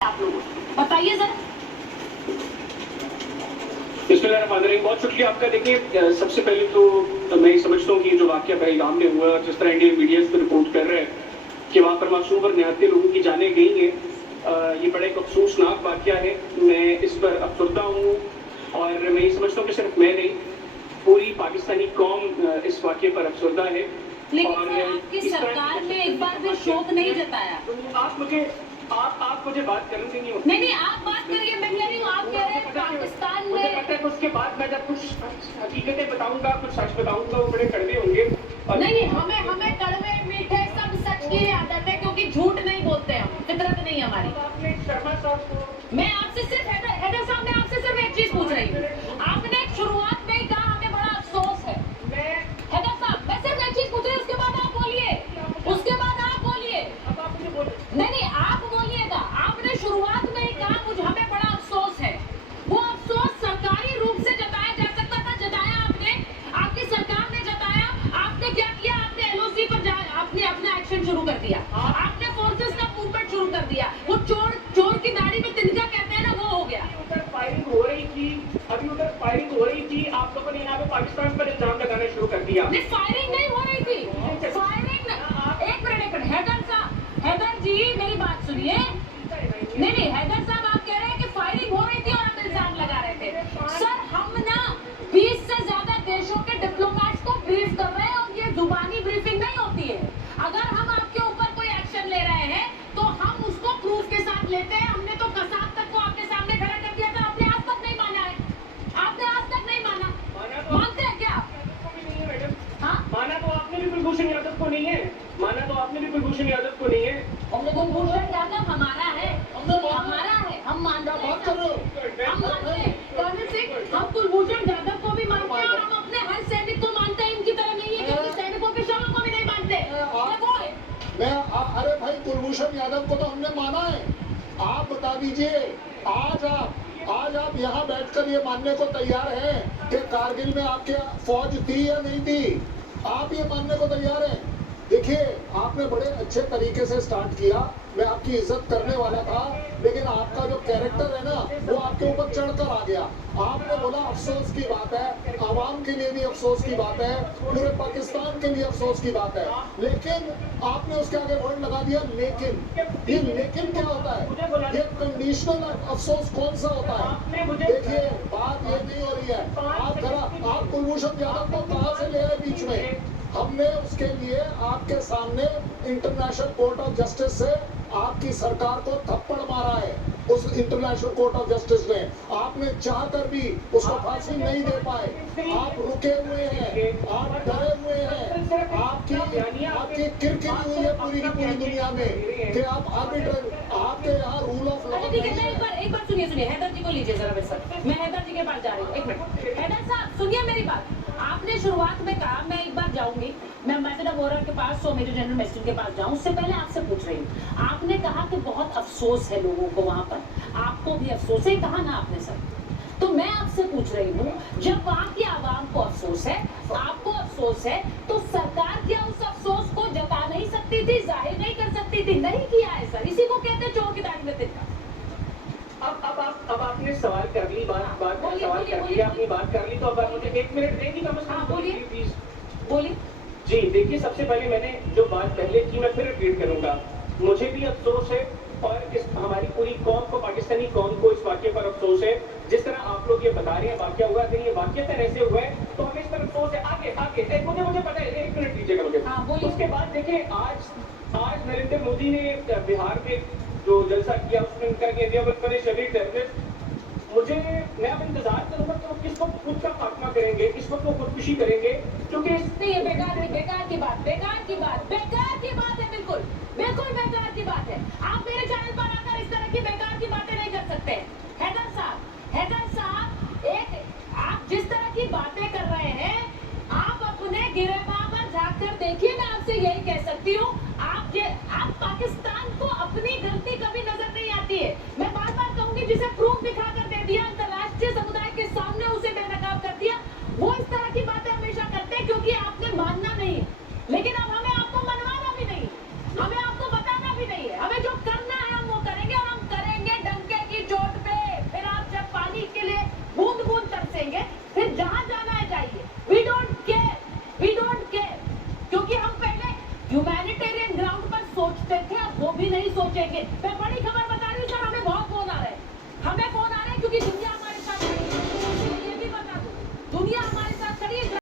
आप लोगों बताइए जरा। बिस्मिल्लाहिर्रहमानिर्रहीम। बहुत शुक्रिया आपका। देखिए, सबसे पहले तो मैं ये समझता हूँ कि जो वाक़या पहलगाम में हुआ और जिस तरह इंडियन मीडिया इस पर रिपोर्ट कर रहे हैं कि वहाँ पर मासूम और निहत्थे लोगों की जानें गई हैं, ये बड़ा एक अफसोसनाक वाक़या है। मैं इस पर अफसरदा हूँ और मैं ये समझता हूँ कि सिर्फ मैं नहीं, पूरी पाकिस्तानी कौम इस वाक़े पर अफसरदा है। लेकिन और सर आपकी सरकार ने एक बार भी शोक नहीं जताया। आप मुझे बात करने देंगे। नहीं, आप बात करिए। मैं कह रही हूँ, आप कह रहे हैं पाकिस्तान मुझे में। पता है कि उसके बाद मैं जब कुछ हकीकतें बताऊंगा, कुछ सच बताऊंगा, वो बड़े कड़वे होंगे। नहीं, हमें कड़वे मीठे सब सच की आदत है, क्योंकि झूठ नहीं बोलते हम, फितरत नहीं हमारी। आपने शर्मा साहब को, मैं आपसे सिर्फ हैदर साहब, मैं आपसे सिर्फ एक चीज पूछ रही हूँ। आपने शुरुआत में ही कहा हमें बड़ा अफसोस है। हैदर साहब, मैं सिर्फ एक चीज पूछ रही हूँ, उसके बाद आप बोलिए। उसके बाद आप बोलिए। अब आप मुझे बोलिए। नहीं, आप बोलिएगा। आपने शुरुआत में ही कहा मुझे हमें बड़ा अफसोस है। वो अफसोस सरकारी रूप से जताया जा सकता था, जताया आपने, आपकी सरकार ने जताया। आपने क्या किया? आपने एलओसी पर आपने अपना एक्शन शुरू कर दिया। आपने फोर्सेस का मूवमेंट शुरू कर दिया। वो चोर की दाढ़ी में तिनका कहते हैं ना, वो हो गया। उधर फायरिंग हो रही थी, अभी उधर फायरिंग हो रही थी, आप लोगों ने यहाँ पे पाकिस्तान पर इल्जाम लगाना शुरू कर दिया। नहीं, फायरिंग नहीं हो रही थी। फायरिंग एक मिनट हैदर साहब, हैदर जी मेरी बात सुनिए। नहीं, हैदर साहब आप कह रहे हैं कि फायरिंग हो रही थी और आप इल्जाम लगा रहे थे। सर हम ना 20 से ज्यादा देशों के डिप्लोमेट्स को ब्रीफ कर रहे हैं और ये जुबानी ब्रीफिंग नहीं होती है। अगर हम आपके ऊपर कोई एक्शन ले रहे हैं तो हम उसको प्रूफ के साथ लेते हैं। हमने तो कसाब तक को आपके सामने खड़ा कर दिया था, आपने आज तक नहीं माना है। आपने आज तक नहीं माना। मानते हैं क्या? हाँ, माना तो आपने भी कुलभूषण यादव को नहीं है। माना तो आपने भी कुलभूषण यादव को नहीं है। कुलभूषण यादव हमारा है, हमारा है, हम मानते हैं। हम मानते हैं कर्नल सिंह, हम कुलभूषण यादव को भी मानते हैं और हम अपने हर सैनिक को मानते हैं। इनकी तरह नहीं है कि सैनिकों के शवों को भी नहीं मानते। अरे भाई, कुलभूषण यादव को तो हमने माना है। आप बता दीजिए, आज आप यहाँ बैठकर ये मानने को तैयार हैं कि कारगिल में आपके फौज थी या नहीं थी? आप ये मानने को तैयार हैं? देखिए, आपने बड़े अच्छे तरीके से स्टार्ट किया, मैं आपकी इज्जत करने वाला था, लेकिन आपका जो कैरेक्टर है ना, वो आपके ऊपर चढ़कर आ गया। आपने बोला अफसोस की बात है, आवाम के लिए भी अफसोस की बात है, पूरे पाकिस्तान के लिए अफसोस की बात है, लेकिन आपने उसके आगे वर्ड लगा दिया लेकिन। ये लेकिन क्या होता है? ये कंडीशनल अफसोस कौन सा होता है? देखिए, बात ये नहीं हो रही है। आप कुलभूषण यादव को कहाँ से ले आए बीच में? हमने उसके लिए आपके सामने इंटरनेशनल कोर्ट ऑफ जस्टिस से आपकी सरकार को थप्पड़ मारा है। उस इंटरनेशनल कोर्ट ऑफ जस्टिस ने, आपने चाहकर भी उसको फांसी नहीं दे पाए। आप रुके हुए हैं, आप डरे हुए हैं, आपकी किरकिरी हुई है पूरी की पूरी दुनिया में कि आप आर्बिट्रेट, आपके यहाँ रूल ऑफ लॉ। ठीक है, मैं एक बार सुनिए, हैदर जी को लीजिए जरा मेरे साथ। मैं हैदर जी के पास जा रही हूँ, एक मिनट। हैदर साहब सुनिए मेरी बात। आपने शुरुआत में कहा मैं एक बार जाऊंगी, मैं एम्बेसडर वोरा के पास, सो मेजर जनरल मैस्टर के पास जाऊं। उससे पहले आपसे पूछ रही हूँ, आपने कहा कि बहुत अफसोस है लोगों को वहां पर, आपको भी अफसोस है, कहा ना आपने सर? तो मैं आपसे पूछ रही हूँ, जब वहां की आवाम को अफसोस है, आपको अफसोस है, तो सरकार क्या उस अफसोस को जता नहीं सकती थी, जाहिर नहीं कर सकती थी? नहीं किया है सर। इसी को कहते हैं चोर की दाढ़ी में तिनका। अब आपने सवाल कर ली, सवाल कर लिया, अपनी बात कर ली, तो अब आप मुझे 1 मिनट देंगी कम से कम? बोलिए प्लीज। बोलिए। जी देखिए, सबसे पहले मैंने जो बात पहले की मैं फिर रिपीट करूंगा। मुझे भी अफसोस है और इस हमारी पूरी कौम को, पाकिस्तानी कौम को इस वाक्य पर अफसोस है। जिस तरह आप लोग ये बता रहे हैं वाक्य हुआ, अगर ये वाक्य तरह ऐसे हुआ है तो हमें इस पर अफसोस है। आगे मुझे पता है, 1 मिनट दीजिएगा मुझे। हाँ, बोलिए। उसके बाद देखिए, आज नरेंद्र मोदी ने बिहार में जो जलसा किया उसमें उनका कह दिया बने शरीर टेररिस्ट। मैं अब इंतजार करूंगा कि वो किस वक्त खुद का खात्मा करेंगे, किस वक्त वो खुदकुशी करेंगे, क्योंकि नहीं, ये बेकार की बात है। बिल्कुल बेकार की बात है। आप मेरे चैनल पर आकर इस तरह की बेकार की बातें नहीं कर सकते। हैदर साहब, आप जिस तरह की बातें कर रहे हैं, आप अपने गिरेबान पर झाँक कर देखिए। मैं आपसे यही कह सकती हूँ, आप पाकिस्तान को अपनी गलती कभी नजर नहीं आती है। मैं बार बार कहूंगी, जिसे प्रूफ दिखा कर दे दिया, अंतरराष्ट्रीय समुदाय के सामने उसे बेनकाब कर दिया, वो इस तरह की बातें हमेशा करते हैं क्योंकि आपने मानना नहीं है। लेकिन अब हमें आपको मनवाना भी नहीं, हमें आपको बताना भी नहीं है, हमें जो करना है हम वो करें। ह्यूमैनिटेरियन ग्राउंड पर सोचते थे, अब वो भी नहीं सोचेंगे। मैं